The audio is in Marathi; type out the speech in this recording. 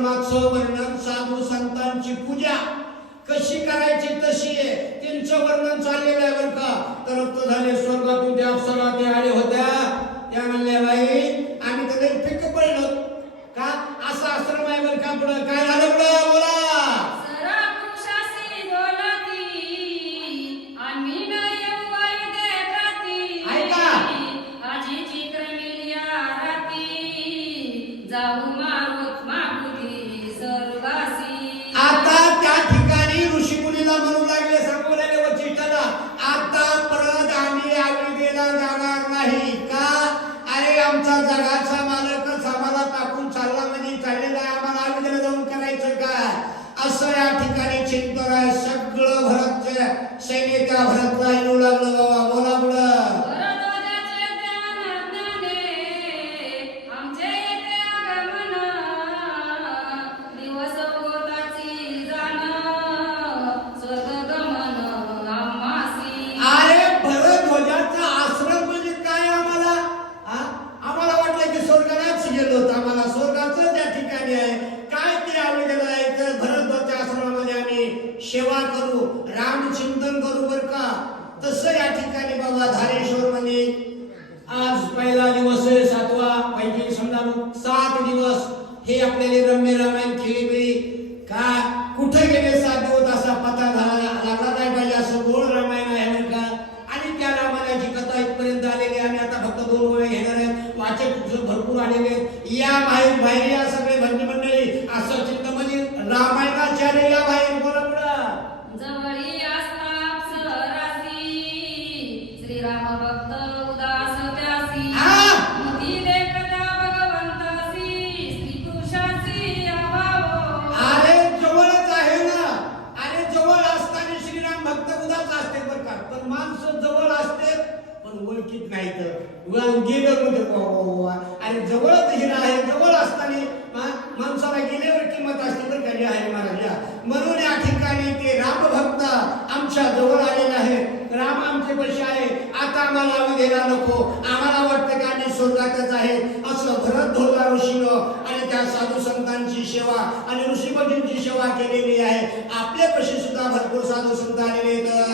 देवाचं वर्णन साधू संतांची पूजा कशी करायची तशी आहे त्यांचं वर्णन चाललेलं आहे बरं का. तर रक्त झाले स्वर्गातून त्या अप्सरा ते आले होत्या. त्या म्हणल्या बाई आम्ही तर लई फिक्क पडलो का? असं आश्रम आहे बरं का पुढं. काय झालं पुढं? बोला. ऐका. जाऊ मारुत नाही का अरे आमचा जगाचा मालकच आम्हाला टाकून चालला म्हणजे चाललेला आहे. आम्हाला आयुर्वेला जाऊन करायचं काय असं या ठिकाणी चिंतन आहे. सगळं भरतच्या सैन्य त्या भरतला येऊ लागलं. सेवा करू रामचिंतन करू बर का? तसं या ठिकाणी बाबा धारेश्वर मध्ये आज पहिला दिवस आहे सातवा. पैकी समजा सात दिवस हे आपल्याला रम्य रामायण खेळी का? कुठे गेले सात दिवस? असा पता झाला लागला नाही पाहिजे असं गोळ रामायण आहे बरं का? आणि त्या रामायणाची कथा इथपर्यंत आलेली आहे. आम्ही आता फक्त दोन वेळा घेणार आहेत. वाचक भरपूर आलेले आहेत. या बाहेर बाहेर या सगळ्या ओळखीत नाही तर गेलं म्हणजे वा, वा, वा. अरे जवळच हिरा आहे जवळ असताना माणसाला गेल्यावर किंमत असते बरं का आहे महाराजा. म्हणून या ठिकाणी ते राम भक्त आमच्या जवळ आलेला आहे राम आमचे पैसे आहे. आता आम्हाला घ्यायला नको. आम्हाला वाटतं की आम्ही स्वर्गातच आहे. असं भरत धोला ऋषीनं आणि त्या साधू संतांची सेवा आणि ऋषीपतींची सेवा केलेली आहे. आपल्यापाशी सुद्धा भरपूर साधू संत आलेले आहेत.